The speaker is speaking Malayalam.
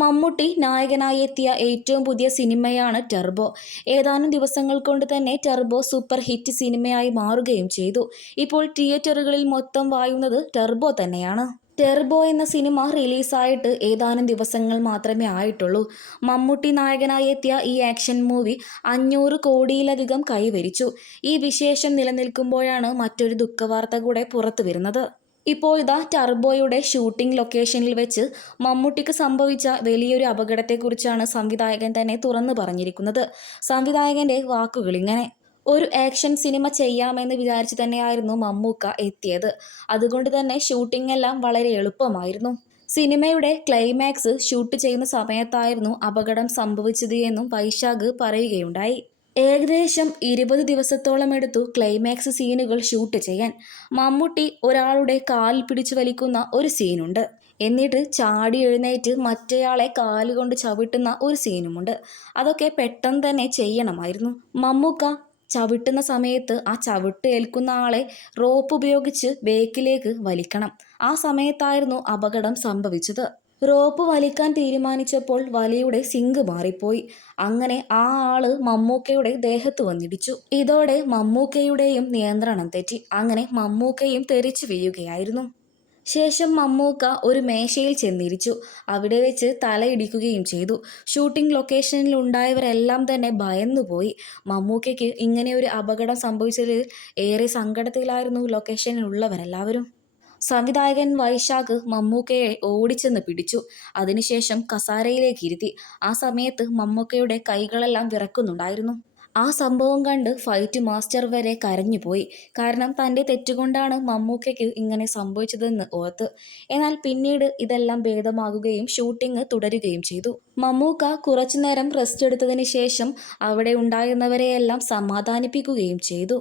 മമ്മൂട്ടി നായകനായി എത്തിയ ഏറ്റവും പുതിയ സിനിമയാണ് ടെർബോ. ഏതാനും ദിവസങ്ങൾ കൊണ്ട് തന്നെ ടെർബോ സൂപ്പർ ഹിറ്റ് സിനിമയായി മാറുകയും ചെയ്തു. ഇപ്പോൾ തിയേറ്ററുകളിൽ മൊത്തം വായുന്നത് ടെർബോ തന്നെയാണ്. ടെർബോ എന്ന സിനിമ റിലീസായിട്ട് ഏതാനും ദിവസങ്ങൾ മാത്രമേ ആയിട്ടുള്ളൂ. മമ്മൂട്ടി നായകനായി എത്തിയ ഈ ആക്ഷൻ മൂവി അഞ്ഞൂറ് കോടിയിലധികം കൈവരിച്ചു. ഈ വിശേഷം നിലനിൽക്കുമ്പോഴാണ് മറ്റൊരു ദുഃഖവാർത്ത കൂടെ പുറത്തു വരുന്നത് ഇപ്പോൾ ഇതാ ടർബോയുടെ ഷൂട്ടിംഗ് ലൊക്കേഷനിൽ വെച്ച് മമ്മൂട്ടിക്ക് സംഭവിച്ച വലിയൊരു അപകടത്തെക്കുറിച്ചാണ് സംവിധായകൻ തന്നെ തുറന്നു പറഞ്ഞിരിക്കുന്നത്. സംവിധായകന്റെ വാക്കുകൾ ഇങ്ങനെ ഒരു ആക്ഷൻ സിനിമ ചെയ്യാമെന്ന് വിചാരിച്ച് തന്നെയായിരുന്നു മമ്മൂക്ക എത്തിയത്. അതുകൊണ്ട് തന്നെ ഷൂട്ടിംഗ് എല്ലാം വളരെ എളുപ്പമായിരുന്നു. സിനിമയുടെ ക്ലൈമാക്സ് ഷൂട്ട് ചെയ്യുന്ന സമയത്തായിരുന്നു അപകടം സംഭവിച്ചത് എന്നും വൈശാഖ് പറയുകയുണ്ടായി. ഏകദേശം ഇരുപത് ദിവസത്തോളം എടുത്തു ക്ലൈമാക്സ് സീനുകൾ ഷൂട്ട് ചെയ്യാൻ. മമ്മൂട്ടി ഒരാളുടെ കാൽ പിടിച്ചു വലിക്കുന്ന ഒരു സീനുണ്ട് എന്നിട്ട് ചാടി എഴുന്നേറ്റ് മറ്റേയാളെ കാലുകൊണ്ട് ചവിട്ടുന്ന ഒരു സീനുമുണ്ട് അതൊക്കെ പെട്ടെന്ന് തന്നെ ചെയ്യണമായിരുന്നു. മമ്മൂക്ക ചവിട്ടുന്ന സമയത്ത് ആ ചവിട്ട് ഏൽക്കുന്ന ആളെ റോപ്പ് ഉപയോഗിച്ച് ബേക്കിലേക്ക് വലിക്കണം. ആ സമയത്തായിരുന്നു അപകടം സംഭവിച്ചത്. റോപ്പ് വലിക്കാൻ തീരുമാനിച്ചപ്പോൾ വലയുടെ സിങ്ക് മാറിപ്പോയി. അങ്ങനെ ആ ആൾ മമ്മൂക്കയുടെ ദേഹത്ത് വന്നിടിച്ചു. ഇതോടെ മമ്മൂക്കയുടെയും നിയന്ത്രണം തെറ്റി. അങ്ങനെ മമ്മൂക്കയും തെറിച്ചു വീഴുകയായിരുന്നു. ശേഷം മമ്മൂക്ക ഒരു മേശയിൽ ചെന്നിരിച്ചു. അവിടെ വെച്ച് തലയിടിക്കുകയും ചെയ്തു. ഷൂട്ടിംഗ് ലൊക്കേഷനിൽ ഉണ്ടായവരെല്ലാം തന്നെ ഭയന്നുപോയി മമ്മൂക്കയ്ക്ക് ഇങ്ങനെ ഒരു അപകടം സംഭവിച്ചതിൽ ഏറെ സങ്കടത്തിലായിരുന്നു ലൊക്കേഷനിലുള്ളവരെല്ലാവരും സംവിധായകൻ വൈശാഖ് മമ്മൂക്കയെ ഓടിച്ചെന്ന് പിടിച്ചു. അതിനുശേഷം കസാരയിലേക്ക് ഇരുത്തി. ആ സമയത്ത് മമ്മൂക്കയുടെ കൈകളെല്ലാം വിറക്കുന്നുണ്ടായിരുന്നു. ആ സംഭവം കണ്ട് ഫൈറ്റ് മാസ്റ്റർ വരെ കരഞ്ഞുപോയി. കാരണം തന്റെ തെറ്റുകൊണ്ടാണ് മമ്മൂക്കയ്ക്ക് ഇങ്ങനെ സംഭവിച്ചതെന്ന് ഓർത്ത്. എന്നാൽ പിന്നീട് ഇതെല്ലാം ഭേദമാകുകയും ഷൂട്ടിംഗ് തുടരുകയും ചെയ്തു. മമ്മൂക്ക കുറച്ചുനേരം റെസ്റ്റ് എടുത്തതിന് ശേഷം അവിടെ ഉണ്ടായിരുന്നവരെയെല്ലാം സമാധാനിപ്പിക്കുകയും ചെയ്തു.